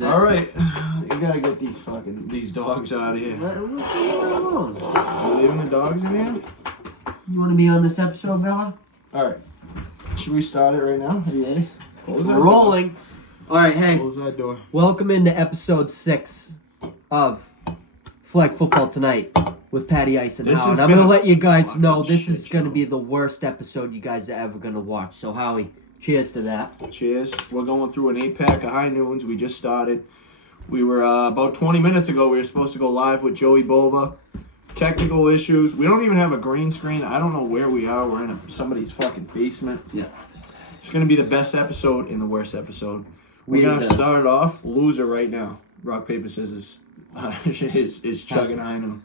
is it? All right, you gotta get these dogs out of here. What's going on? You leaving the dogs in here? You want to be on this episode, Bella? All right. Should we start it right now? Are you ready? Close that Rolling. door. All right, hey. Close that door. Welcome into episode 6 of Flag Football Tonight with Patty Ice and Howe. And I'm going to let you guys know this is going to be the worst episode you guys are ever going to watch. So, Howie, cheers to that. Cheers. We're going through an 8-pack of high noons. We just started. We were, about 20 minutes ago, we were supposed to go live with Joey Bova. Technical issues. We don't even have a green screen. I don't know where we are. We're in somebody's fucking basement. Yeah. It's going to be the best episode and the worst episode. We're We going to start it off. Loser right now. Rock, paper, scissors. is chugging high noon.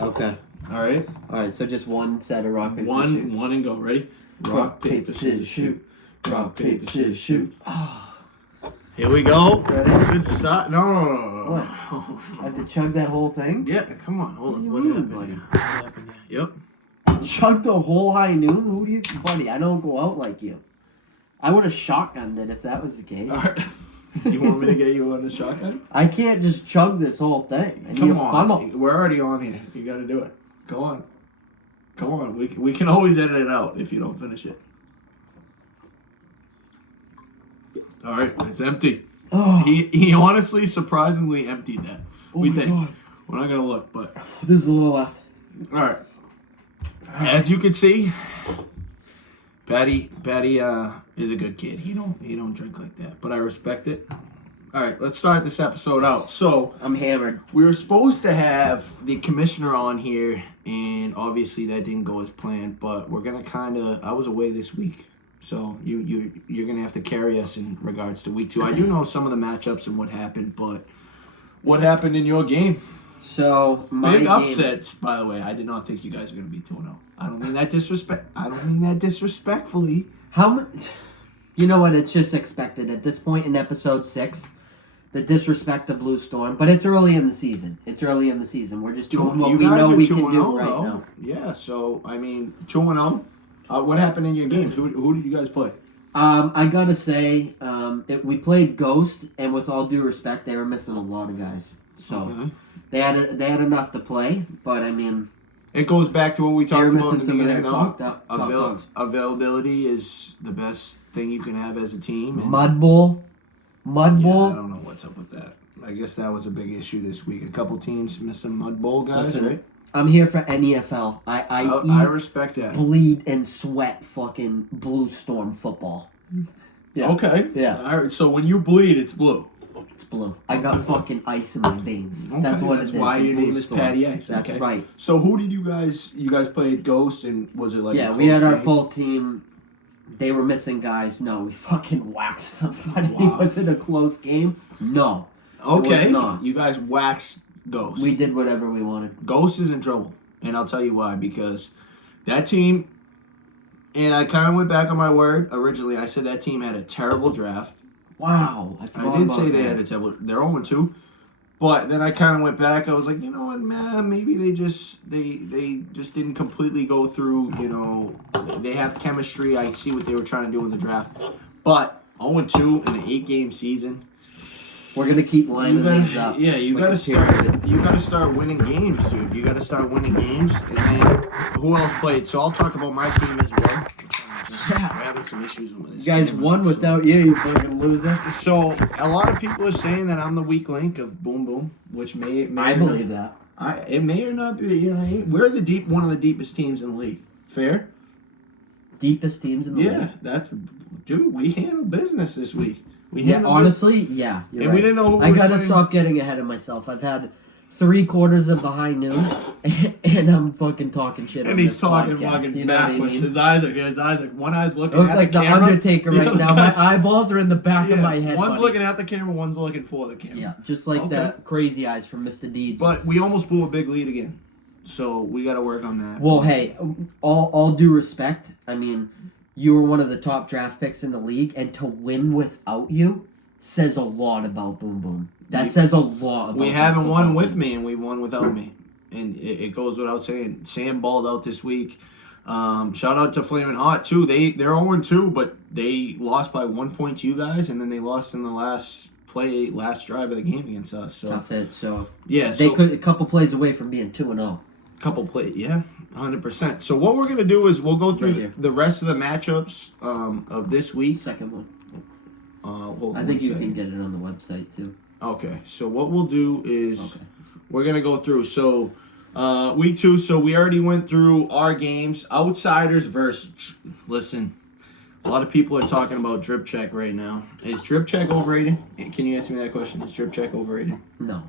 Okay. All right? All right, so just one set of rock, paper, One scissors. and go. Ready? Rock, paper, scissors, shoot. Rock, paper, scissors, shoot. Here we go. Ready? Good start. No. What? I have to chug that whole thing? Yeah, come on. Hold on. What do you mean, buddy? What happened here? Yep. Chug the whole high noon? Who do you... Buddy, I don't go out like you. I would have shotgunned it if that was the case. All right. Do you want me to get you on the shotgun? I can't just chug this whole thing. I need Come a on. funnel. We're already on here. You got to do it. Go on. Come on. We can always edit it out if you don't finish it. All right. It's empty. Oh, He honestly surprisingly emptied that. We my think. God. We're not going to look, but. There's a little left. All right. As you can see, Patty is a good kid. He don't drink like that, but I respect it. All right, let's start this episode out. So I'm hammered. we were supposed to have the commissioner on here, and obviously that didn't go as planned. But we're gonna I was away this week, so you're gonna have to carry us in regards to week 2. I do know some of the matchups and what happened, but what happened in your game? So, my Big game... upsets, by the way. I did not think you guys were going to be 2-0. I don't mean that disrespectfully. How much... You know what? It's just expected at this point in episode 6. The disrespect of Blue Storm. But it's early in the season. We're just doing what we know we can do right now. Yeah, so, I mean, 2-0. What happened in your games? Who did you guys play? I gotta say, we played Ghost, and with all due respect, they were missing a lot of guys. So... Okay. They had enough to play, but I mean, It goes back to what we talked about in the beginning. top dogs. Availability is the best thing you can have as a team. And Mud Bowl. I don't know what's up with that. I guess that was a big issue this week. A couple teams missing Mud Bowl guys, Listen, right? I'm here for NEFL. I respect that. Bleed and sweat fucking Blue Storm football. Yeah. Okay. Yeah. All right. So when you bleed, it's blue. It's blue. I got fucking ice in my veins. Okay, That's what that's it is. why your Blue name is Storm. Patty Ice. That's okay. right. So who did you guys played Ghost, and was it like Yeah, a we had close our game? full team. They were missing guys. No, we fucking waxed them. Wow. Was it a close game? No. Okay. It was not. You guys waxed Ghost. We did whatever we wanted. Ghost is in trouble, and I'll tell you why. Because that team, and I kind of went back on my word. Originally, I said that team had a terrible draft. Wow. I did say they had a terrible. They're 0-2. But then I kind of went back. I was like, you know what, man? Maybe they just didn't completely go through. You know, they have chemistry. I see what they were trying to do in the draft. But 0-2 in an 8-game season. We're gonna keep lining these up. Yeah, you like gotta a start. pyramid. You gotta start winning games, dude. You gotta start winning games. And then who else played? So I'll talk about my team as well. We're having some issues with this. You guys camera, won so- without you bugging loser. So a lot of people are saying that I'm the weak link of Boom Boom, which may I or believe not, that. it may or not be. You know, we're one of the deepest teams in the league. Fair? Deepest teams in the Yeah, league. that's dude. We handled business this week. We Yeah, handled honestly, yeah. You're and right. we didn't know who I was gotta winning. stop getting ahead of myself. I've had 3 quarters of behind noon, and I'm fucking talking shit. And on he's this talking podcast, fucking you know what I backwards. mean? His eyes are one eye's I looking look at like the the camera. Undertaker The right other now. My guy's- eyeballs are in the back of Yeah, my head. One's buddy. looking at the camera, one's looking for the camera. Yeah, just like Okay. that crazy eyes from Mr. Deeds. But we almost blew a big lead again. So we got to work on that. Well, hey, all due respect, I mean, you were one of the top draft picks in the league, and to win without you says a lot about Boom Boom. That says a lot about We that haven't won football with team. me, and we won without me. And it goes without saying. Sam balled out this week. Shout out to Flamin' Hot, too. They're 0-2, but they lost by 1 point to you guys, and then they lost in the last play last drive of the game against us. So tough hit. So yeah, they could a couple plays away from being 2-0. Couple plays, yeah, 100%. So what we're gonna do is we'll go through the rest of the matchups of this week. Second one. Hold I on think one you second. can get it on the website too. Okay, so what we'll do is we're gonna go through. So week 2. So we already went through our games. Outsiders versus. Listen, a lot of people are talking about drip check right now. Is drip check overrated? Can you answer me that question? Is drip check overrated? No.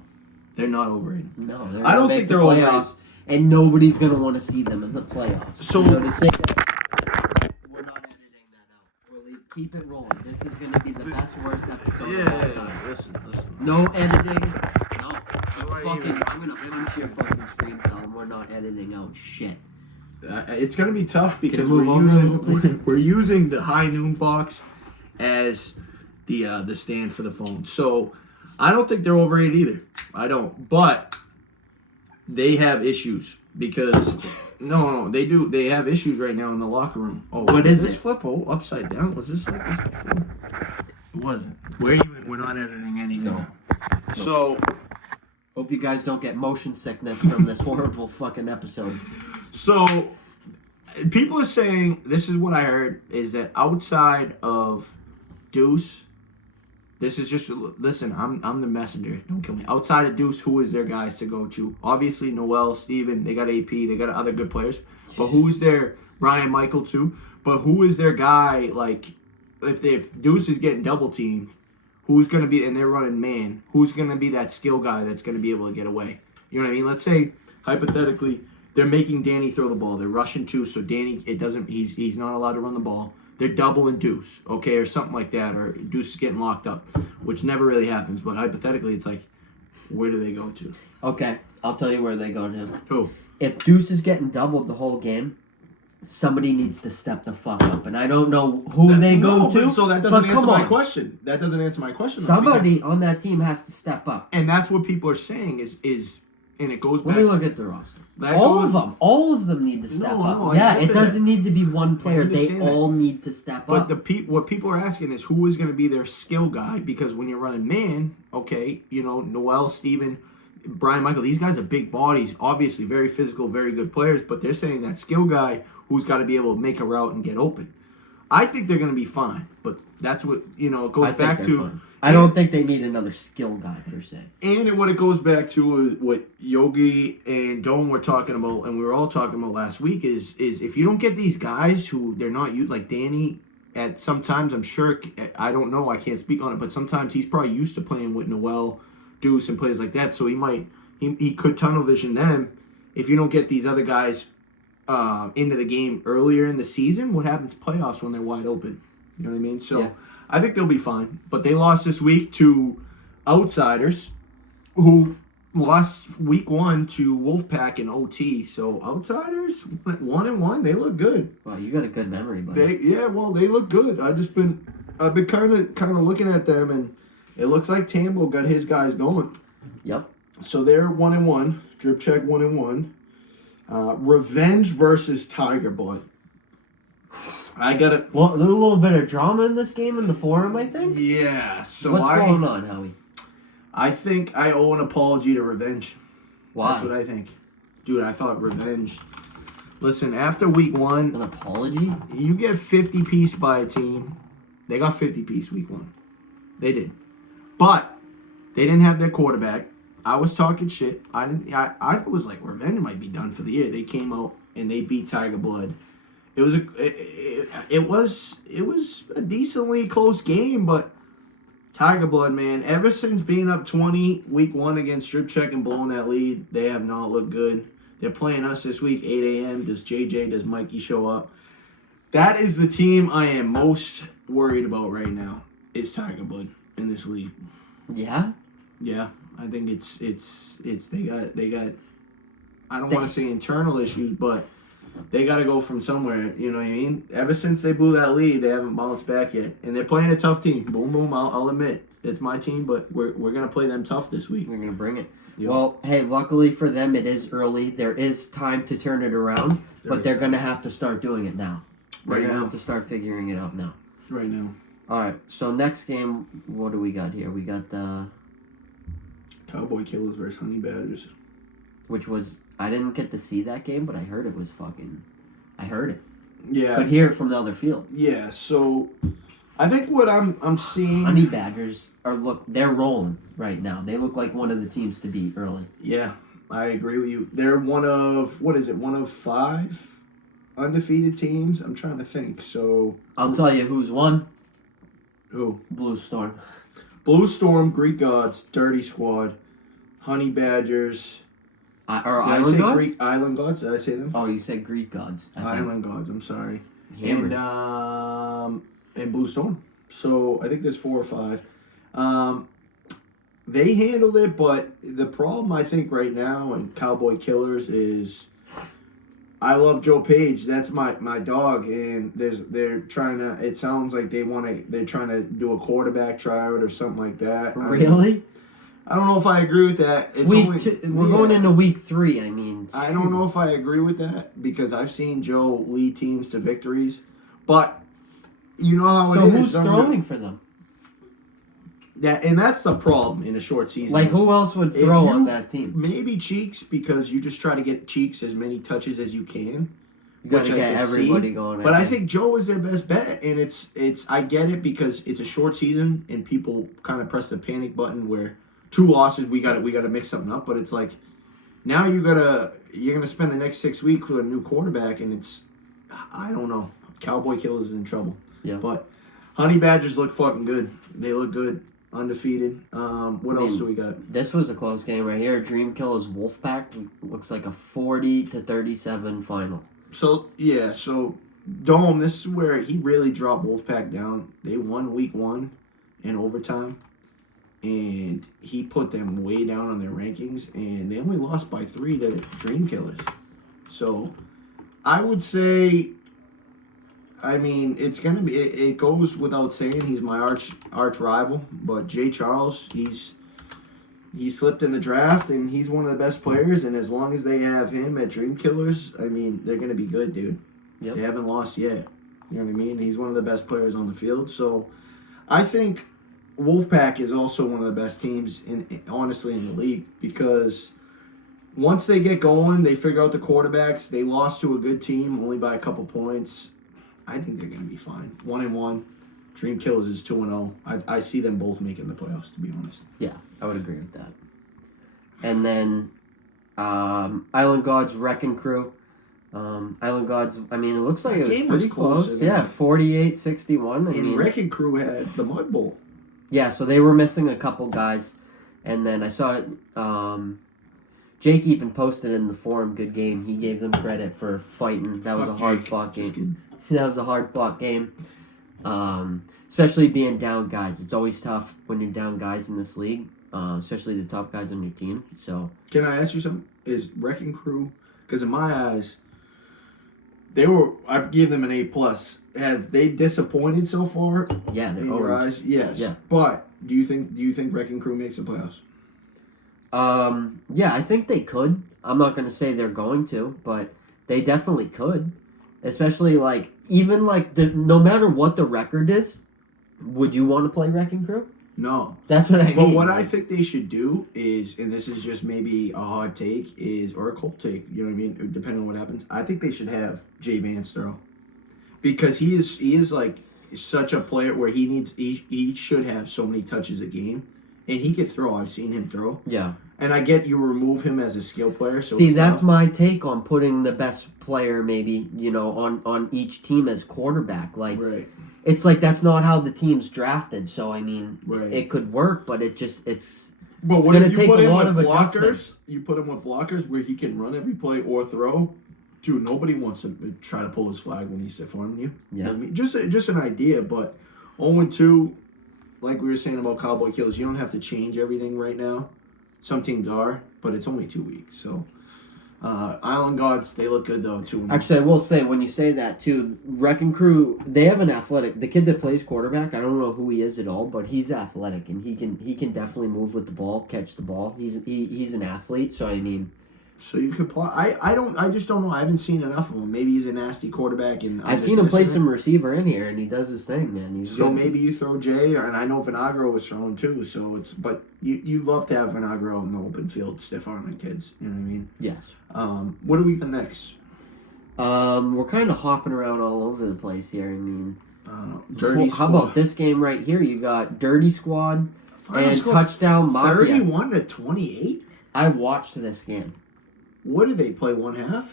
They're not overrated. No, I don't think they're playoffs, and nobody's gonna want to see them in the playoffs. So to say that, we're not editing that out. We'll keep it rolling. This is gonna be the best worst episode of all time. Listen. No editing. No. Fucking, I'm gonna punch your fucking screen, Colin. We're not editing out shit. It's gonna be tough because we're we're using the high noon box as the stand for the phone. So I don't think they're overrated either. I don't, but they have issues because no, they do. They have issues right now in the locker room. Oh, what is this it? flip upside down? Was this like this before? It wasn't. We're not editing anything. No. So hope you guys don't get motion sickness from this horrible fucking episode. So people are saying, this is what I heard, is that outside of Deuce, this is just, listen, I'm the messenger, don't kill me. Outside of Deuce, who is their guys to go to? Obviously, Noel, Steven, they got AP, they got other good players. But who's their, Brian Michael too, but who is their guy, like, if Deuce is getting double teamed, who's going to be, and they're running man, who's going to be that skill guy that's going to be able to get away? You know what I mean? Let's say, hypothetically, they're making Danny throw the ball. They're rushing too, so Danny, he's not allowed to run the ball. They're doubling Deuce, okay, or something like that, or Deuce is getting locked up, which never really happens. But hypothetically, it's like, where do they go to? Okay, I'll tell you where they go to. Who? If Deuce is getting doubled the whole game, somebody needs to step the fuck up, and I don't know who they go to. So that doesn't answer my on. question. That doesn't answer my question. Somebody on that team has to step up. And that's what people are saying is, and it goes back. Let me look at the roster. All of them need to step up. No, yeah, it doesn't need to be one player. They all need to step up. But what people are asking is who is going to be their skill guy? Because when you're running man, okay, you know, Noel, Steven, Brian Michael, these guys are big bodies, obviously very physical, very good players, but they're saying that skill guy who's got to be able to make a route and get open. I think they're going to be fine, but that's what, you know, it goes back to. Fine. I don't think they need another skill guy per se. And what it goes back to what Yogi and Dome were talking about, and we were all talking about last week, is if you don't get these guys who they're not used, like Danny, at sometimes I'm sure, I don't know, I can't speak on it, but sometimes he's probably used to playing with Noel, Deuce, and players like that, so he could tunnel vision them. If you don't get these other guys into the game earlier in the season, what happens playoffs when they're wide open? You know what I mean? So yeah. I think they'll be fine. But they lost this week to outsiders who lost week 1 to Wolfpack in OT. So outsiders, 1-1, they look good. Wow, you got a good memory, buddy. They look good. I've been kind of looking at them, and it looks like Tambo got his guys going. Yep. So they're 1-1. Drip check 1-1. Revenge versus Tiger Blood. I got it. Well, there's a little bit of drama in this game in the forum, I think. Yeah. So what's going on, Howie? I think I owe an apology to Revenge. Why? That's what I think. Dude, I thought Revenge. Listen, after week 1... An apology? You get 50 piece by a team. They got 50 piece week 1. They did. But they didn't have their quarterback. I was talking shit. I was like, Revenge might be done for the year. They came out and they beat Tiger Blood. It was a decently close game, but Tiger Blood, man, ever since being up 20 week 1 against Strip Check and blowing that lead, they have not looked good. They're playing us this week, 8 a.m. Does Mikey show up? That is the team I am most worried about right now, is Tiger Blood in this league. Yeah? Yeah, I think it's they got I don't want to say internal issues, but they got to go from somewhere, you know what I mean? Ever since they blew that lead, they haven't bounced back yet. And they're playing a tough team. Boom, boom, I'll admit. It's my team, but we're going to play them tough this week. We're going to bring it. Yep. Well, hey, luckily for them, it is early. There is time to turn it around, but they're going to have to start doing it now. They're going to have to start figuring it out now. Right now. All right. So next game, what do we got here? We got the Cowboy Killers versus Honey Badgers. which was I didn't get to see that game, but I heard it was fucking. I heard it. Yeah. Could hear it from the other field. Yeah. So, I think what I'm seeing. Honey Badgers they're rolling right now. They look like one of the teams to beat early. Yeah, I agree with you. They're one of 5 undefeated teams. I'm trying to think. So I'll tell you who's won. who? Blue Storm. Blue Storm, Greek Gods, Dirty Squad, Honey Badgers. Island Gods? Greek Island Gods? Did I say them? Oh, you said Greek Gods. Island Gods. I'm sorry. Hammered. And Blue Storm. So I think there's 4 or 5. They handled it, but the problem I think right now in Cowboy Killers is I love Joe Page. That's my dog, and they're trying to. It sounds like they're trying to do a quarterback tryout or something like that. Really? I don't know if I agree with that. We're going into week 3. I mean, I don't know if I agree with that because I've seen Joe lead teams to victories, but you know how it is. So who's throwing for them? That's the problem in a short season. Like who else would throw on that team? Maybe Cheeks, because you just try to get Cheeks as many touches as you can. You got to get everybody going. But I think Joe is their best bet, and it's I get it because it's a short season and people kind of press the panic button where 2 losses we got to mix something up. But it's like now you're gonna spend the next 6 weeks with a new quarterback, and I don't know. Cowboy Killers is in trouble. Yeah. But Honey Badgers look fucking good. They look good. Undefeated. What else do we got? This was a close game right here. Dream Killers Wolfpack looks like a 40-37 final. So Dome, this is where he really dropped Wolfpack down. They won week 1 in overtime, and he put them way down on their rankings, and they only lost by 3 to Dream Killers. So I would say, I mean, it's gonna be. It goes without saying he's my arch rival, but Jay Charles, he slipped in the draft, and he's one of the best players. And as long as they have him at Dream Killers, I mean, they're gonna be good, dude. Yep. They haven't lost yet. You know what I mean? He's one of the best players on the field. So I think Wolfpack is also one of the best teams honestly in the league, because once they get going, they figure out the quarterbacks. They lost to a good team only by a couple points. I think they're going to be fine. 1-1. Dream Killers is 2-0. I see them both making the playoffs, to be honest. Yeah, I would agree with that. And then Island Gods Wrecking Crew. Island Gods, I mean, it looks like it was pretty close. Yeah, 48-61. And Wrecking Crew had the Mud Bowl. Yeah, so they were missing a couple guys. And then I saw it. Jake even posted in the forum, good game. He gave them credit for fighting. That was a hard-fought game. That was a hard-fought game. Especially being down guys. It's always tough when you're down guys in this league, especially the top guys on your team. So, can I ask you something? Is Wrecking Crew, because in my eyes, I give them an A+. Have they disappointed so far? Yeah, in your eyes? Yes. Yeah. But do you think Wrecking Crew makes the playoffs? Yeah, I think they could. I'm not going to say they're going to, but they definitely could. Especially, no matter what the record is, would you want to play Wrecking Crew? No. That's what I mean. But what I think they should do is, and this is just maybe a hot take, or a cold take, you know what I mean, depending on what happens, I think they should have Jay Vance throw. Because he is like such a player where he should have so many touches a game. And he could throw. I've seen him throw. Yeah. And I get you remove him as a skill player. So see, that's my take on putting the best player maybe, on each team as quarterback. Like, right. It's like that's not how the team's drafted. So, I mean, right. It could work, but it's But what going if to take put a him lot with of blockers? adjustment. You put him with blockers where he can run every play or throw. Dude, nobody wants to try to pull his flag when he's farming you. Yeah. You know what I mean? Just an idea, but 0-2, like we were saying about Cowboy Killers, you don't have to change everything right now. Some teams are, but it's only 2 weeks. So, Island Gods, they look good, though, 2-0. Actually, I will say, when you say that, too, Wrecking Crew, they have an athletic... The kid that plays quarterback, I don't know who he is at all, but he's athletic, and he can definitely move with the ball, catch the ball. He's an athlete, so, I mean, So you could play. I just don't know. I haven't seen enough of him. Maybe he's a nasty quarterback, and I've seen him play some receiver in here, and he does his thing, man. He's so good. maybe you throw Jay, and I know Vinagro was thrown too. So it's but you love to have Vinagro in the open field, stiff arming kids. You know what I mean? Yes. What do we got next? We're kind of hopping around all over the place here. I mean, Dirty how Squad. about this game right here? You got Dirty Squad Final and score, Touchdown Mafia. 31-28. I watched this game. What did they play? 1/2?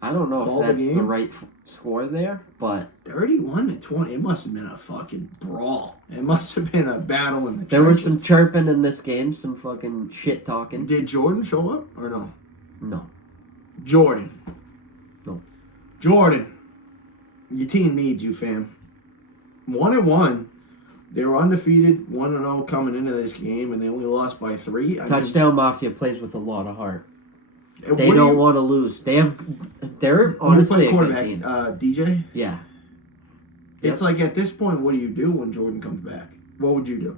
I don't know Call if the that's the game? right score there, but 31-20. It must have been a fucking brawl. It must have been a battle in the there was trenches. some chirping in this game, some fucking shit talking. Did Jordan show up or no? No. Jordan. No. Jordan. Your team needs you, fam. 1-1. They were undefeated, 1-0 coming into this game, and they only lost by 3. Touchdown Mafia plays with a lot of heart. What They do don't you- want to lose. They're Who honestly played a good quarterback? team. DJ? Yeah. It's like at this point, what do you do when Jordan comes back? What would you do?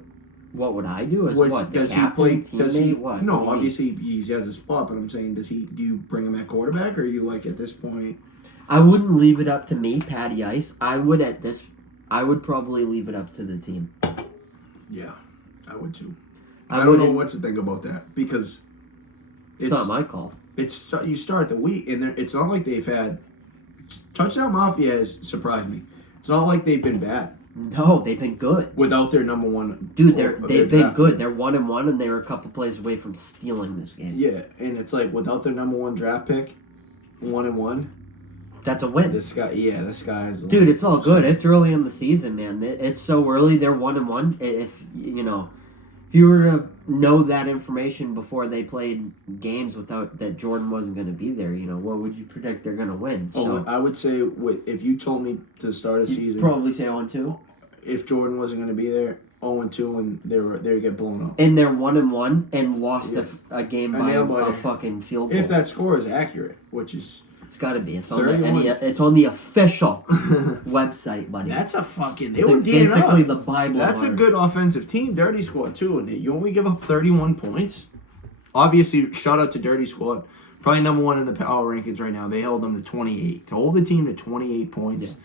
What would I do? As what? The Does he captain, play? teammate? Does he? What? No, What do you mean? obviously he has a spot, but I'm saying, do you bring him at quarterback, or are you like at this point? I wouldn't leave it up to me, Patty Ice. I would probably leave it up to the team. Yeah, I would too. I I don't know wouldn't- what to think about that because It's not my call. It's you start the week and it's not like they've had Touchdown Mafia has surprised me. It's not like they've been bad No, they've been good. without their number one. Dude, their they've been draft good. pick. They're 1-1, and they were a couple plays away from stealing this game. Yeah, and it's like without their number one draft pick, 1-1. That's a win. This guy is. Dude, it's all good. It's early in the season, man. It's so early. They're 1-1. If you were to know that information before they played games without that Jordan wasn't going to be there, what would you predict they're going to win? Oh, I would say if you told me to start a you'd season, probably say 1-2. if Jordan wasn't going to be there, 0-2, and they would get blown up. And they're 1-1 and lost a game And by they'll buy a it. fucking field goal. If that score is accurate, which is It's got to be. It's on 31. it's on the official website, buddy. that's a fucking. They It's were D'ing basically up. the Bible. That's a word. good offensive team. Dirty Squad too, and you only give up 31 points. Obviously, shout out to Dirty Squad. Probably number one in the power rankings right now. They held them to 28. To hold the team to 28 points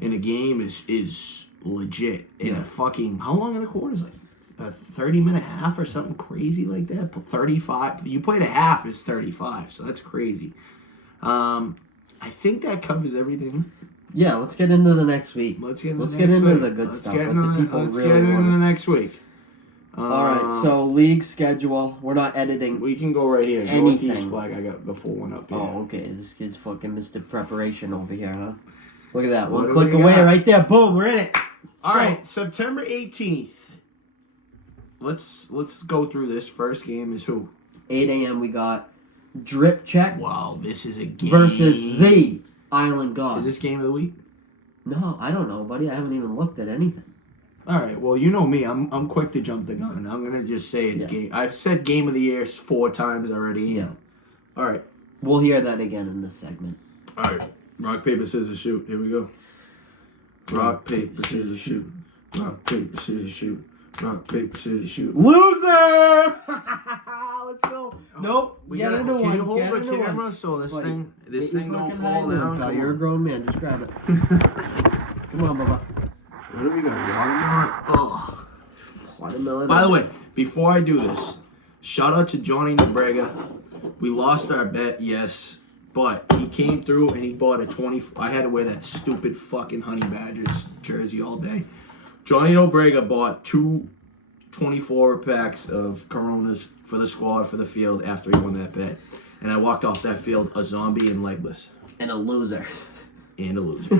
in a game is legit. In a fucking how long are the quarters? Like a 30-minute half or something crazy like that. 35. You played a half is 35, so that's crazy. I think that covers everything. Yeah, let's get into the next week. Let's get into the good stuff. What the people let's really get into want. the next week. All right, so league schedule. We're not editing. we can go right here. Anything. Northeast flag. I got the full one up here. Oh, okay. This kid's fucking Mr. Preparation over here, huh? Look at that. What One do click we away got? right there. Boom, we're in it. All right, September 18th. Let's go through this. First game is who? 8 a.m. we got Drip Check Wow, this is a game versus the Island Gods. Is this game of the week? No, I don't know, buddy. I haven't even looked at anything. All right. Well, you know me. I'm quick to jump the gun. I'm gonna just say it's game. I've said game of the year 4 times already. Yeah. All right. We'll hear that again in this segment. All right. Rock, paper, scissors, shoot. Here we go. Rock, paper, scissors, shoot. Rock, paper, scissors, shoot. Rock, paper, scissors, shoot. Loser! Let's go. Nope. We Get gotta into can you one. hold Get the into camera one. so this Buddy, thing don't fall down. Come You're a on. grown man. Just grab it. Come on, Bubba. What do we got? Watermelon. Ugh. Watermelon. By the way, before I do this, shout out to Johnny Nebrega. We lost our bet, yes, but he came through and he bought a 20. I had to wear that stupid fucking Honey Badgers jersey all day. Johnny Nebrega bought 2 24 packs of Coronas for the squad for the field after he won that bet, and I walked off that field a zombie and legless And a loser. and a loser.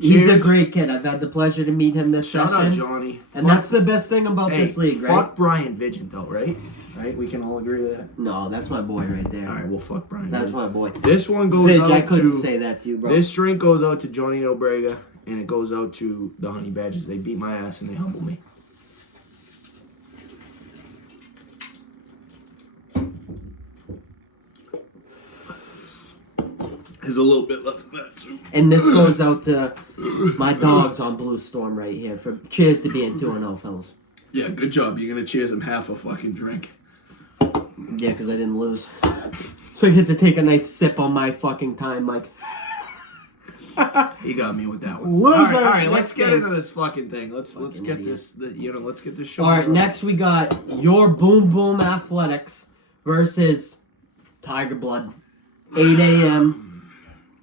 He's a Cheers. great kid. I've had the pleasure to meet him this Shout session. out Johnny. And that's the best thing about this league, right? Fuck Brian Vigent though, right? Right? We can all agree to that. No, that's my boy right there. All right, well, fuck Brian. That's Vigent. my boy. This one goes Fidge, out I couldn't to say that to you, bro. this drink goes out to Johnny Nebrega, and it goes out to the Honey Badgers. They beat my ass and they humble me. There's a little bit left of that too. And this goes out to my dogs on Blue Storm right here. For cheers to being 2-0, fellas. Yeah, good job. You're gonna cheers him half a fucking drink. Yeah, because I didn't lose. So I get to take a nice sip on my fucking time, Mike. You got me with that one. Loser. All right, let's Next get game. into this fucking thing. Let's get idiot. this. Let's get this show. All right, going. next we got your Boom Boom Athletics versus Tiger Blood. 8 a.m.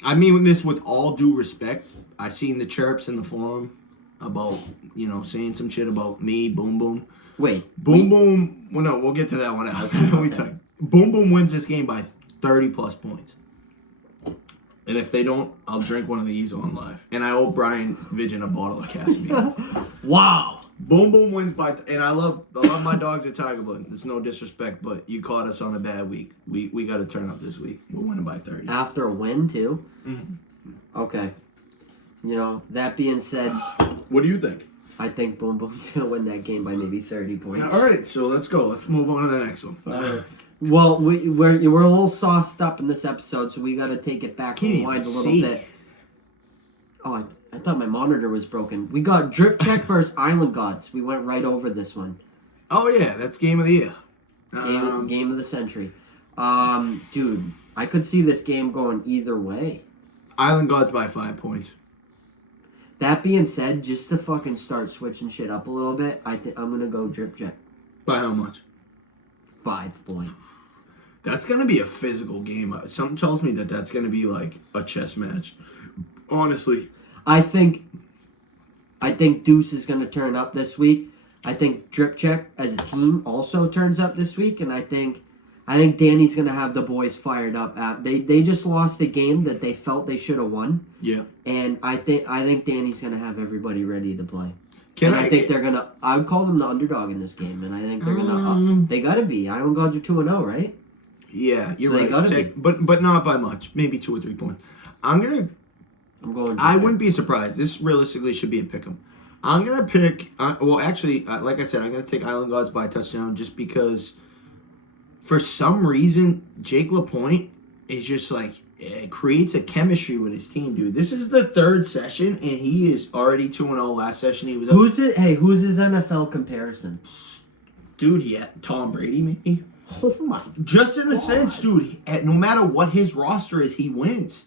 I mean this with all due respect. I seen the chirps in the forum about saying some shit about me. Boom Boom. Wait. Boom Boom. Well, no, we'll get to that one. Okay. Boom Boom wins this game by 30 plus points. And if they don't, I'll drink one of these on live. And I owe Brian Vigin a bottle of Casamigos. Wow. Boom Boom wins by, and I love my dogs at Tiger Blood. It's no disrespect, but you caught us on a bad week. We got to turn up this week. We're winning by 30. After a win, too? Mm-hmm. Okay. That being said, What do you think? I think Boom Boom's going to win that game by maybe 30 points. All right, so let's go. Let's move on to the next one. Well, we're a little sauced up in this episode, so we got to take it back and rewind a little bit. Oh, I thought my monitor was broken. We got Drip Check versus Island Gods. We went right over this one. Oh, yeah, that's game of the year. Game of the century. Dude, I could see this game going either way. Island Gods by 5 points. That being said, just to fucking start switching shit up a little bit, I'm going to go Drip Check. By how much? 5 points. That's going to be a physical game. Something tells me that's going to be like a chess match. Honestly. I think Deuce is going to turn up this week. I think Drip Check as a team also turns up this week, and I think Danny's going to have the boys fired up. They just lost a game that they felt they should have won. Yeah. And I think Danny's going to have everybody ready to play. I would call them the underdog in this game, and I think they're gonna. They gotta be. Island Gods are 2-0, right? Yeah, you're So right. they gotta be. But not by much. Maybe 2 or 3 points. I'm going. I wouldn't be surprised. This realistically should be a pick'em. I'm gonna pick. Like I said, I'm gonna take Island Gods by a touchdown just because, for some reason, Jake LaPointe is just like. It creates a chemistry with his team, dude. This is the 3rd session, and he is already 2-0. Last session, he was up. Who's his NFL comparison? Dude, yeah, Tom Brady, maybe? Oh, my Just in the sense, dude, no matter what his roster is, he wins.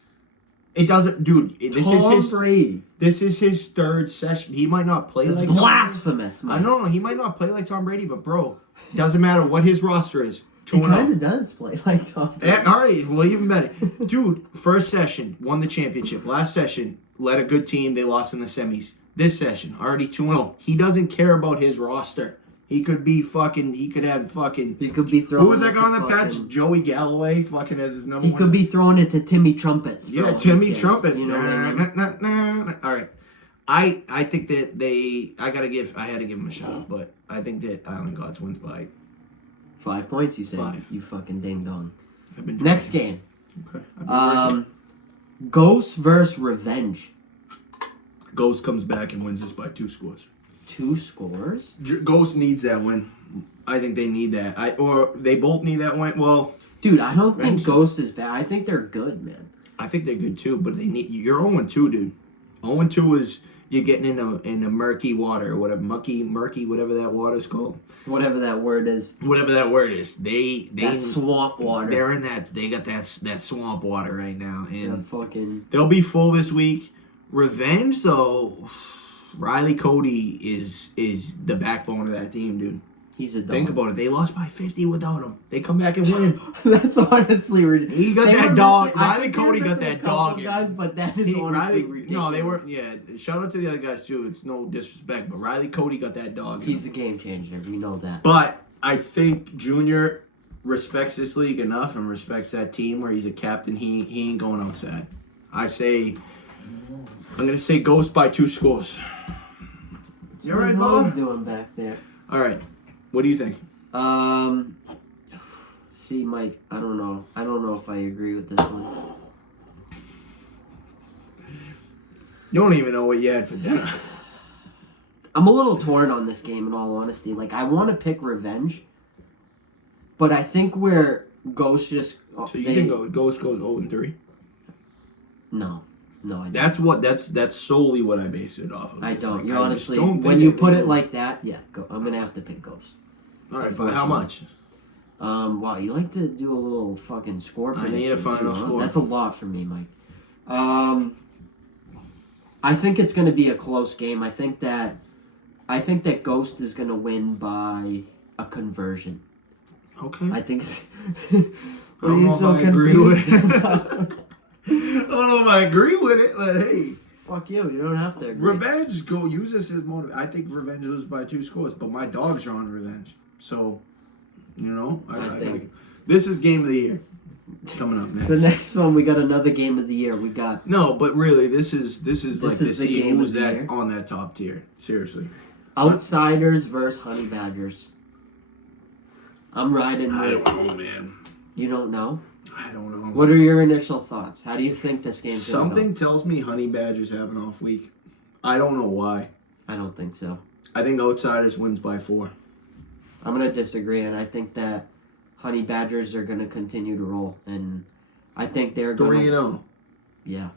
It doesn't, dude, Tom Brady. This is his 3rd session. He might not play It's like blasphemous, Tom man. I know, he might not play like Tom Brady, but, bro, doesn't matter what his roster is. He kind of does play like Tom Brady. All right, well, even better. Dude, 1st session, won the championship. Last session, led a good team. They lost in the semis. This session, already 2-0. He doesn't care about his roster. He could be fucking, he could have fucking... He could be throwing... Who was that guy on the patch? Joey Galloway fucking as his number one. He could be throwing it to Timmy Trumpets. Yeah, Timmy Trumpets. You know what I mean? All right. I think that I had to give him a shot, but I think that Island Gods wins by... 5 points, you said? 5. You fucking ding-dong. Next game. Okay. Ghost versus Revenge. Ghost comes back and wins this by 2 scores. 2 scores? Ghost needs that win. I think they need that. Or they both need that win. Well, dude, I don't think Ghost is bad. I think they're good, man. I think they're good too, but you're 0-2, dude. 0-2 is you're getting in a murky water, or whatever, murky, whatever that water's called. Whatever that word is. Whatever that word is. That swamp water. They're in that. They got that swamp water right now, and they'll be full this week. Revenge though, Riley Cody is the backbone of that team, dude. He's a dog. Think about it. They lost by 50 without him. They come back and win. That's honestly ridiculous. He got that dog. Riley Cody got that dog. Guys, but that is honestly ridiculous. No, they were. Yeah, shout out to the other guys too. It's no disrespect, but Riley Cody got that dog. He's a game changer. We know that. But I think Junior respects this league enough and respects that team where he's a captain. He ain't going outside. I'm gonna say Ghost by 2 scores. You're right, Bob. What are you doing back there? All right. What do you think? See, Mike, I don't know. I don't know if I agree with this one. You don't even know what you had for dinner. I'm a little torn on this game, in all honesty. Like, I want to pick Revenge, but I think where Ghost just... So you think Ghost goes 0-3? No, I don't. That's solely what I base it off of. I don't. You honestly, when you put it like that, yeah, I'm going to have to pick Ghost. All right, but how much? Wow, you like to do a little fucking score I prediction. need a final too, huh? score. That's a lot for me, Mike. I think it's going to be a close game. I think that Ghost is going to win by a conversion. Okay. I think it's... I don't know if I agree with it. I don't know if I agree with it, but hey. Fuck you. You don't have to agree. Revenge, go use this as motive. I think Revenge loses by 2 scores, but my dogs are on Revenge. So, you know, I think this is game of the year coming up next. The next one, we got another game of the year. We got... No, but really, this is like to the see game who's of the year. on that top tier. Seriously. Outsiders versus Honey Badgers. I'm riding I with... don't know, man. You don't know? I don't know. What are your initial thoughts? How do you think this game's going to go? Something tells me Honey Badgers have an off week. I don't know why. I don't think so. I think Outsiders wins by 4. I'm going to disagree, and I think that Honey Badgers are going to continue to roll, and I think they're going to... 3-0. Yeah.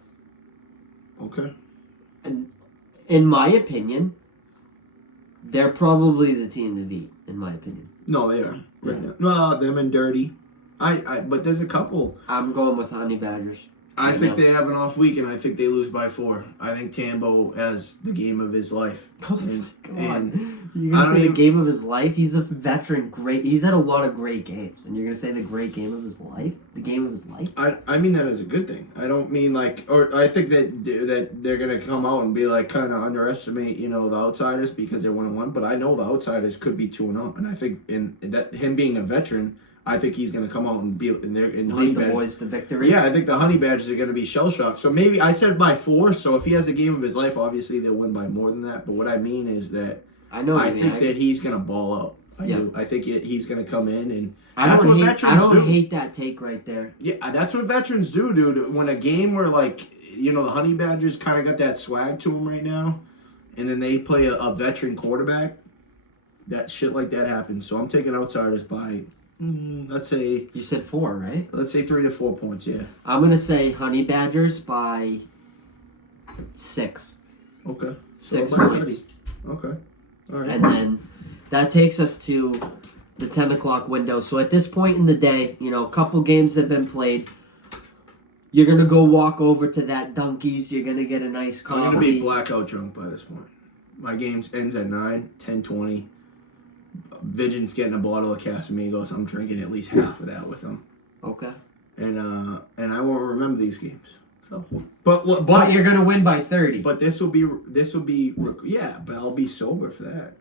Okay. And in my opinion, they're probably the team to beat, in my opinion. No, they are. Right now. No, them and Dirty. But there's a couple. I'm going with Honey Badgers. I think they have an off week, and I think they lose by 4. I think Tambo has the game of his life. Oh my God. And You're going to say the game of his life? He's a veteran. He's had a lot of great games. And you're going to say the great game of his life? The game of his life? I mean that as a good thing. I don't mean or I think that they're going to come out and be like kind of underestimate, the Outsiders because they're 1-1. But I know the Outsiders could be 2-0. And I think that him being a veteran, I think he's going to come out and be in Honey Lead the Badgers. boys to victory? Yeah, I think the Honey Badgers are going to be shell-shocked. So maybe I said by 4. So if he has a game of his life, obviously they'll win by more than that. But what I mean is that I think that he's going to ball out. I do. I think he's going to come in and I don't hate that take right there. Yeah, that's what veterans do, dude. When a game where the Honey Badgers kind of got that swag to them right now, and then they play a veteran quarterback, that shit like that happens. So I'm taking Outsiders by. Let's say... You said 4, right? Let's say 3 to 4 points, yeah. I'm going to say Honey Badgers by 6. Okay. 6 so points. Okay. All right. And then that takes us to the 10 o'clock window. So at this point in the day, a couple games have been played. You're going to go walk over to that Dunkies. You're going to get a nice coffee. I'm going to be blackout drunk by this point. My game ends at 9, 10:20. Vision's getting a bottle of Casamigos. I'm drinking at least half of that with him. Okay. And I won't remember these games. So, but you're gonna win by 30. But this will be yeah. But I'll be sober for that.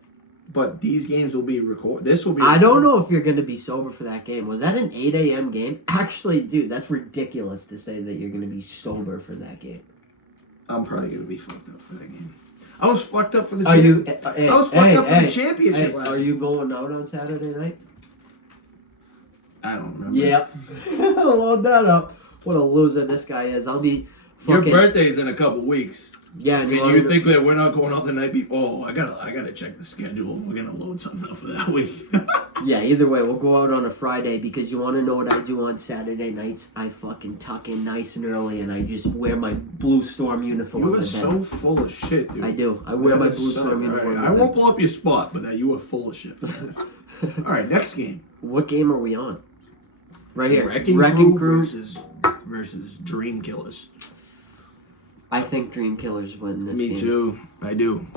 But these games will be recorded. This will be. I don't know if you're gonna be sober for that game. Was that an 8 a.m. game? Actually, dude, that's ridiculous to say that you're gonna be sober for that game. I'm probably gonna be fucked up for that game. I was fucked up for the. I was fucked up for the championship. Are you going out on Saturday night? I don't remember. Yeah. Load that up. What a loser this guy is. I'll be. Your birthday's in a couple weeks. Yeah, and you think that we're not going out the night before? Oh, I gotta check the schedule. We're gonna load something up for that week. Yeah, either way, we'll go out on a Friday because you want to know what I do on Saturday nights? I fucking tuck in nice and early and I just wear my Blue Storm uniform. You are so full of shit, dude. I do. I wear my Blue Storm uniform. Right. I won't blow up your spot, but that you are full of shit. All right, next game. What game are we on? Right here. Wrecking Crew versus Dream Killers. I think Dream Killers win this game. Me too. I do.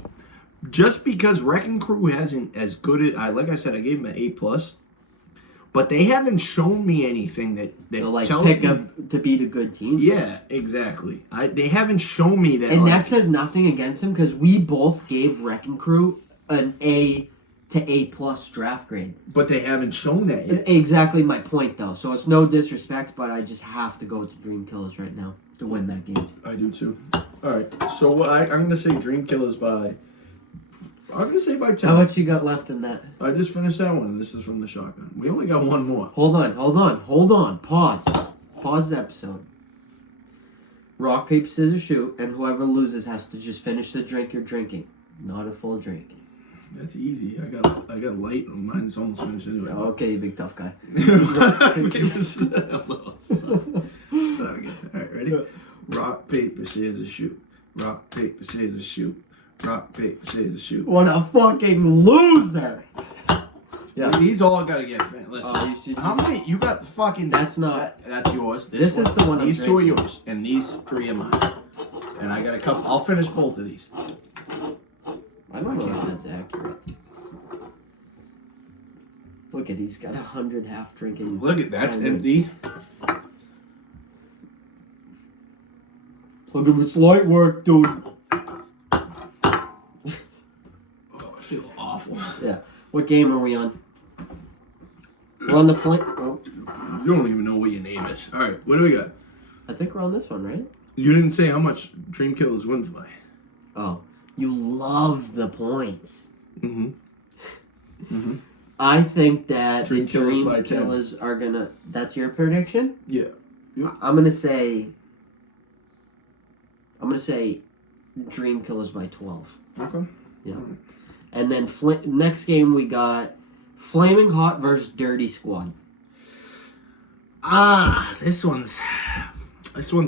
Just because Wrecking Crew hasn't as good as like I said, I gave them an A+, but they haven't shown me anything that tells me to beat a good team. Yeah, exactly. They haven't shown me that. And that says nothing against them because we both gave Wrecking Crew an A to A+ draft grade. But they haven't shown that yet. Exactly my point, though. So it's no disrespect, but I just have to go to Dream Killers right now to win that game. I do too. All right. So I'm going to say Dream Killers by... I'm going to say by 10. How much you got left in that? I just finished that one. This is from the shotgun. We only got one more. Hold on. Pause the episode. Rock, paper, scissors, shoot, and whoever loses has to just finish the drink you're drinking. Not a full drink. That's easy. I got light. Mine's almost finished anyway. Okay, big tough guy. Start again. All right, ready? Rock, paper, scissors, shoot. Rock, paper, scissors, shoot. Rock, paper, scissors, shoot. What a fucking loser! Yeah. These all gotta get finished. Listen, You should how just- many? You got fucking. That's not. That's yours. This is the one I'm These two are drinking. yours, and these 3 are mine. And I got a couple. I'll finish both of these. I don't know if that's accurate. Look at, he's got 100 half drinking. Look at that's empty. Look at this light work, dude. Oh, I feel awful. Yeah. What game are we on? We're on the flame. Oh, You don't even know what your name is. All right, what do we got? I think we're on this one, right? You didn't say how much Dream Killers wins by. Oh, you love the points. Mm-hmm. Mm-hmm. I think that Dream the Killers Dream by 10. Killers are gonna. That's your prediction? Yeah. I'm gonna say. Dream Killers by 12. Okay. Yeah. And then next game we got Flaming Hot versus Dirty Squad. This one's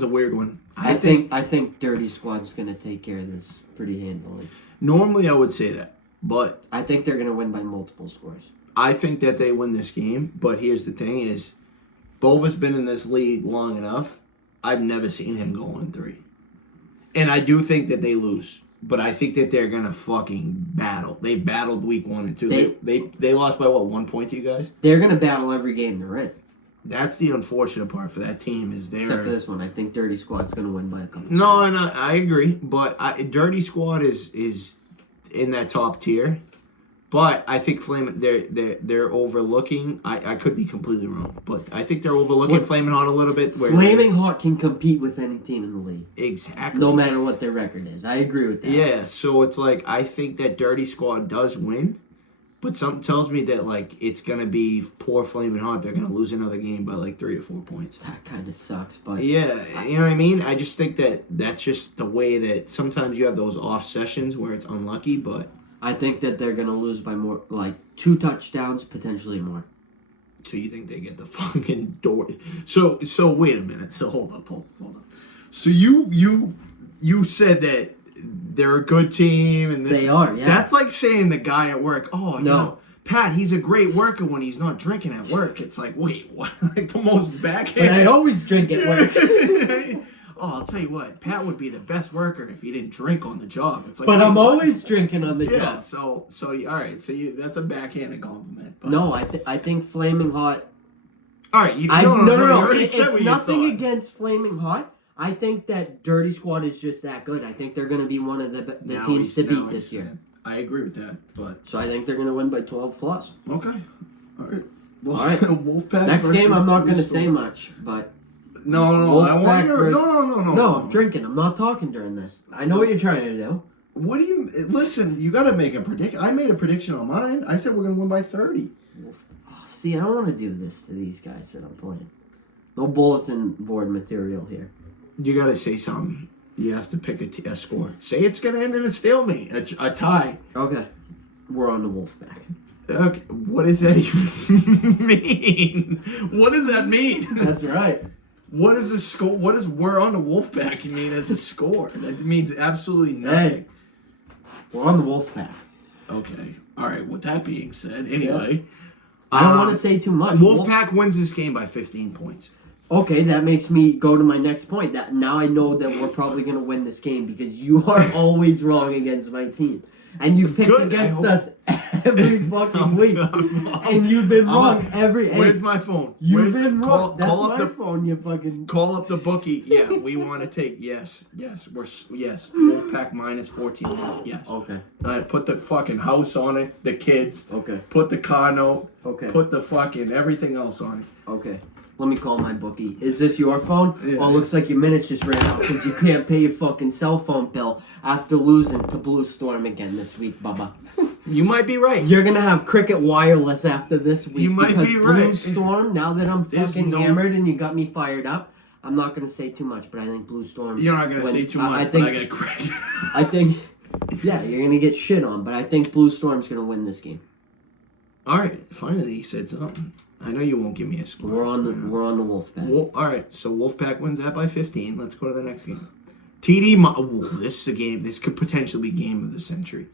a weird one. I think Dirty Squad's gonna take care of this pretty handily. Normally I would say that, but I think they're gonna win by multiple scores. I think that they win this game. But here's the thing: is Bova's been in this league long enough. I've never seen him go on 3, and I do think that they lose. But I think that they're gonna fucking battle. They battled week 1 and 2. They lost by what, 1 point to you guys? They're gonna battle every game they're in. That's the unfortunate part for that team is they're. Except for this one, I think Dirty Squad's gonna win by a couple. No, and I agree, but Dirty Squad is in that top tier. But I think they're overlooking. I could be completely wrong, but I think they're overlooking Flaming Hot a little bit. Flaming Hot can compete with any team in the league. Exactly. No matter what their record is. I agree with that. Yeah, so it's like I think that Dirty Squad does win, but something tells me that like it's gonna be poor Flaming Hot. They're gonna lose another game by like 3 or 4 points. That kind of sucks, but Yeah, you know what I mean? I just think that that's just the way that sometimes you have those off sessions where it's unlucky, but I think that they're gonna lose by more, like 2 touchdowns, potentially more. so you think they get the fucking door? So wait a minute. So hold up. So you said that they're a good team and this. They are, yeah. That's like saying the guy at work, oh, you No. know, Pat, he's a great worker when he's not drinking at work. It's like, wait, what? Like the most backhand. But I always drink at work. Oh, I'll tell you what, Pat would be the best worker if he didn't drink on the job. It's like, But wait, I'm what? always drinking on the Yeah, job. so all right, so that's a backhanded compliment. But. No, I think Flaming Hot. All right, You no. It's nothing against Flaming Hot. I think that Dirty Squad is just that good. I think they're going to be one of the teams to beat this year. I agree with that, but So I think they're going to win by 12 plus. okay, all right. All right. Wolfpack. Next game, I'm not going to versus say much, but No. I Wolfpack want your versus- no. no, I'm drinking. I'm not talking during this. I know what you're trying to do. What do you listen? You got to make a prediction. I made a prediction on mine. I said we're gonna win by 30. Oh, see, I don't want to do this to these guys that I'm playing. No bulletin board material here. You got to say something. You have to pick a score. Say it's gonna end in a stalemate, a tie. Okay. We're on the Wolfpack. Okay, what does that even mean? What does that mean? That's right. What is the score? What does we're on the Wolfpack mean as a score? That means absolutely nothing. Hey, we're on the Wolfpack. Okay. All right. With that being said, anyway. I don't want to say too much. Wolfpack wins this game by 15 points. Okay, that makes me go to my next point. That now I know that we're probably going to win this game because you are always wrong against my team. And you picked against us every fucking week. And you've been wrong every... Where's my phone? You've been wrong. That's call up my the phone, you fucking... Call up the bookie. Yeah, we want to take... Yes. Wolfpack minus 14.5. Yes. Okay. Put the fucking house on it. The kids. Okay. Put the car note. Okay. Put the fucking everything else on it. Okay. Let me call my bookie. Is this your phone? Yeah. Oh, looks like your minutes just ran out because you can't pay your fucking cell phone bill after losing to Blue Storm again this week, Bubba. You might be right. You're going to have Cricket Wireless after this week. You might be right. Blue Storm, now that I'm There's fucking no- hammered and you got me fired up, I'm not going to say too much, but I think Blue Storm... You're not gonna say too much, but I got crack. I think... Yeah, you're going to get shit on, but I think Blue Storm's going to win this game. All right, finally you said something. I know you won't give me a score. We're on the Wolfpack. All right, so Wolfpack wins that by 15. Let's go to the next game. This is a game. This could potentially be game of the century,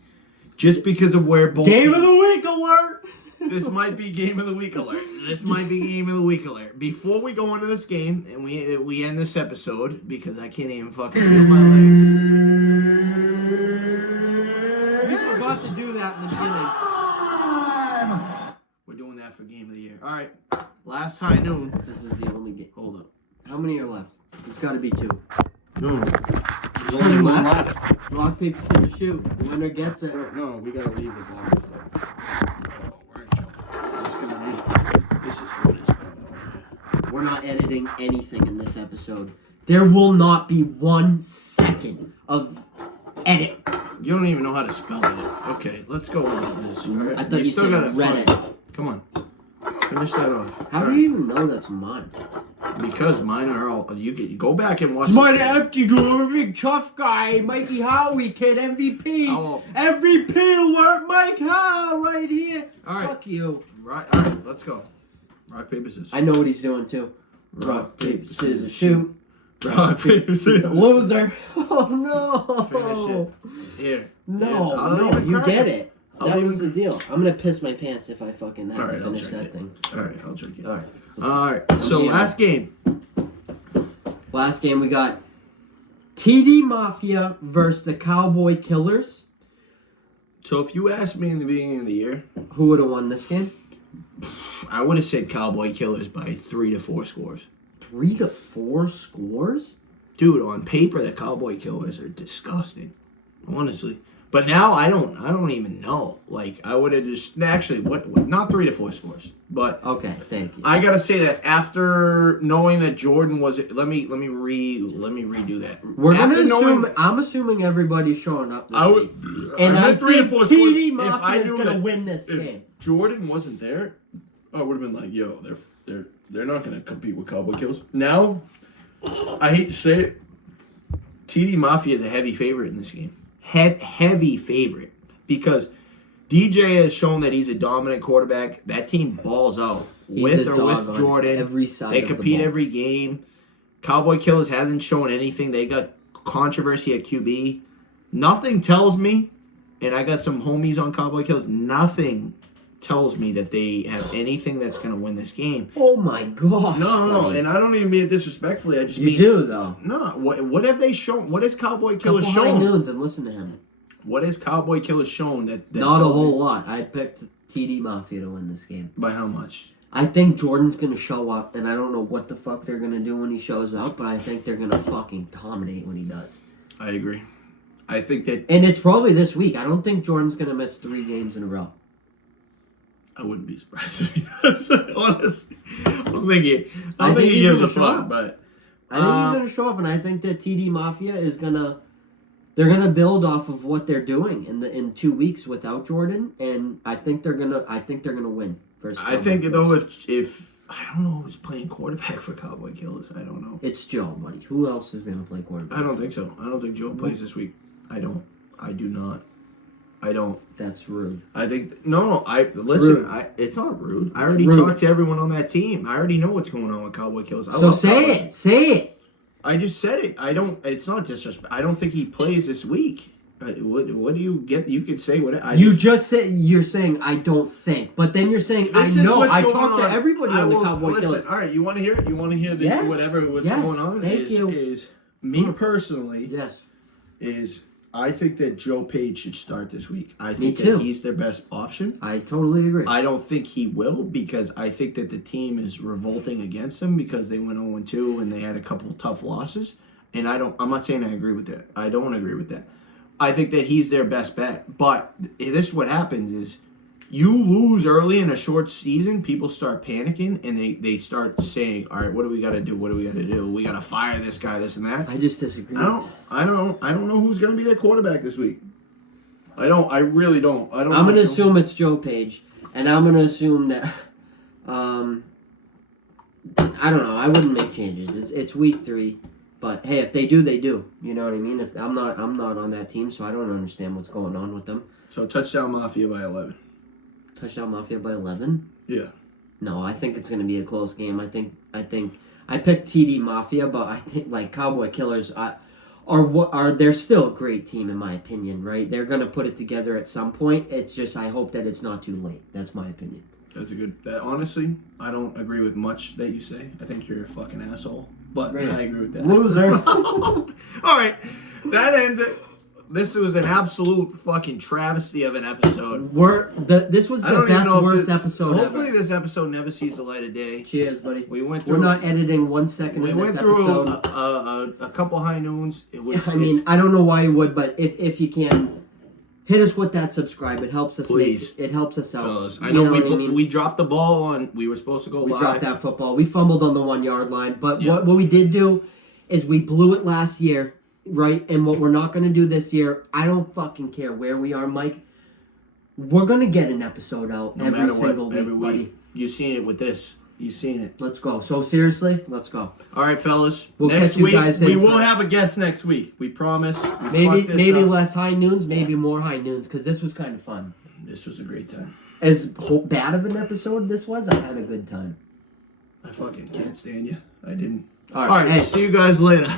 just because of where both Game of the week alert! This might be game of the week alert. Before we go into this game and we end this episode because I can't even fucking feel my legs. We forgot to do that in the beginning. We're doing that for game of the year. All right. Last high noon. This is the only game. Hold up. How many are left? There's got to be 2. No. There's only one left. Rock, paper, scissors, shoot. The winner gets it. No, we gotta leave the ball. Oh, we're in trouble. It's gonna be. This is what is going on. We're not editing anything in this episode. There will not be 1 second of edit. You don't even know how to spell it. Okay, let's go on this. I thought you still said Reddit. Come on. Finish that off. How do you even know that's mine? Because mine are all. You go back and watch. Mine empty, dude. I'm a big tough guy. Mikey Howe, kid. MVP. Oh. MVP alert. Mike Howe right here. All right. Fuck you. Right. All right. Let's go. Rock, paper, scissors. I know what he's doing too. Rock, paper, scissors, shoot. Rock, paper, scissors. Loser. Oh no. Finish it. Here. No, I'll no, even you crack get it. it. That was the deal. I'm gonna piss my pants if I fucking have Alright, to I'll finish check that it. thing. Alright, I'll check it. Alright. Alright, so Yeah. last game. Last game we got TD Mafia versus the Cowboy Killers. So if you asked me in the beginning of the year, Who would have won this game? I would have said Cowboy Killers by 3 to 4 scores. 3 to 4 scores? Dude, on paper the Cowboy Killers are disgusting. Honestly. But now I don't even know. Like I would have just actually what not 3 to 4 scores. But Okay, thank you. I gotta say that after knowing that Jordan was let me redo that. We're gonna After assume. I'm assuming everybody's showing up this I would, week, and I meant 3 to think 4 scores. TD If I Mafia is knew gonna that- win this if game. Jordan wasn't there, I would have been like, yo, they're not gonna compete with Cowboy Killers. Now, I hate to say it, TD Mafia is a heavy favorite in this game. Heavy favorite because DJ has shown that he's a dominant quarterback. That team balls out He's with a or dog with on Jordan. every side They of the compete ball. every game. Cowboy Killers hasn't shown anything. They got controversy at QB. Nothing tells me, and I got some homies on Cowboy Killers. Nothing tells me that they have anything that's going to win this game. Oh my gosh! No, buddy. and I don't even mean it disrespectfully. I just You mean do though. no. What have they shown? What has Cowboy Killers Couple high shown? noons and listen to him. What has Cowboy Killers shown that Not a tells me- whole lot. I picked TD Mafia to win this game. By how much? I think Jordan's gonna show up, and I don't know what the fuck they're gonna do when he shows up, but I think they're gonna fucking dominate when he does. I agree. I think that And it's probably this week. I don't think Jordan's gonna miss 3 games in a row. I wouldn't be surprised if he does. Honestly, I don't think he he's gives a gonna show fuck. up. But I think he's gonna show up, and I think that TD Mafia is gonna. They're gonna build off of what they're doing in 2 weeks without Jordan, and I think they're gonna win. Versus I Cowboy think Killers. though if I don't know who's playing quarterback for Cowboy Killers. I don't know. It's Joe, buddy. Who else is gonna play quarterback? I don't think so. I don't think Joe plays this week. I don't. I do not. I don't. That's rude. I think no. Listen. rude. It's not rude. I already rude. talked to everyone on that team. I already know what's going on with Cowboy Killers. I So love say Cowboy. it. Say it. I just said it. I don't. It's not disrespect. I don't think he plays this week. What do you get? You could say what You just said you're saying I don't think, but then you're saying I This is know. what's I going talked to on. everybody on the will- Cowboy listen, Killers. all right, you want to hear it? You want to hear the Yes, whatever what's yes, going on? thank you. Is me personally Yes. is I think that Joe Page should start this week. I Me think too. that he's their best option. I totally agree. I don't think he will because I think that the team is revolting against him because they went 0-2 and they had a couple tough losses. And I'm not saying I agree with that. I don't agree with that. I think that he's their best bet. But this is what happens is you lose early in a short season, people start panicking and they start saying, all right, what do we got to do? What do we got to do? We got to fire this guy, this and that. I just disagree. I don't know who's going to be their quarterback this week. I really don't. I'm going to assume it's Joe Page, and I'm going to assume that I don't know. I wouldn't make changes. It's week 3. But hey, if they do, they do. You know what I mean? If I'm not on that team, so I don't understand what's going on with them. So touchdown Mafia by 11. Touchdown Mafia by 11? Yeah. No, I think it's going to be a close game. I think I picked TD Mafia, but I think like Cowboy Killers they're still a great team in my opinion, right? They're going to put it together at some point. It's just I hope that it's not too late. That's my opinion. That's a good. That honestly, I don't agree with much that you say. I think you're a fucking asshole. But Right. I agree with that. Loser. All right, that ends it. This was an absolute fucking travesty of an episode. This was I the don't even best, know if worst this- episode Hopefully, ever. this episode never sees the light of day. Cheers, buddy. We went We're through. not editing 1 second We of this went through episode. a couple high noons. It was. I mean, I don't know why you would, but if you can, hit us with that subscribe. It helps us. Please. It helps us out. fellas, I You know, what I mean? we dropped the ball on. We were supposed to go We live. dropped that football. We fumbled on the 1 yard line. But Yeah. what we did do is we blew it last year, right? And what we're not going to do this year, I don't fucking care where we are, Mike. We're going to get an episode out No every matter single what, week, every buddy. week. You've seen it with this. You've seen it. Let's go. So seriously, let's go. All right, fellas. We'll Next catch you week, guys we in will for- have a guest next week. We promise. We Maybe fucked this up. less high noons, maybe more high noons, because this was kind of fun. This was a great time. As bad of an episode this was, I had a good time. I fucking can't stand you. I didn't. All All right, right, hey. see you guys later.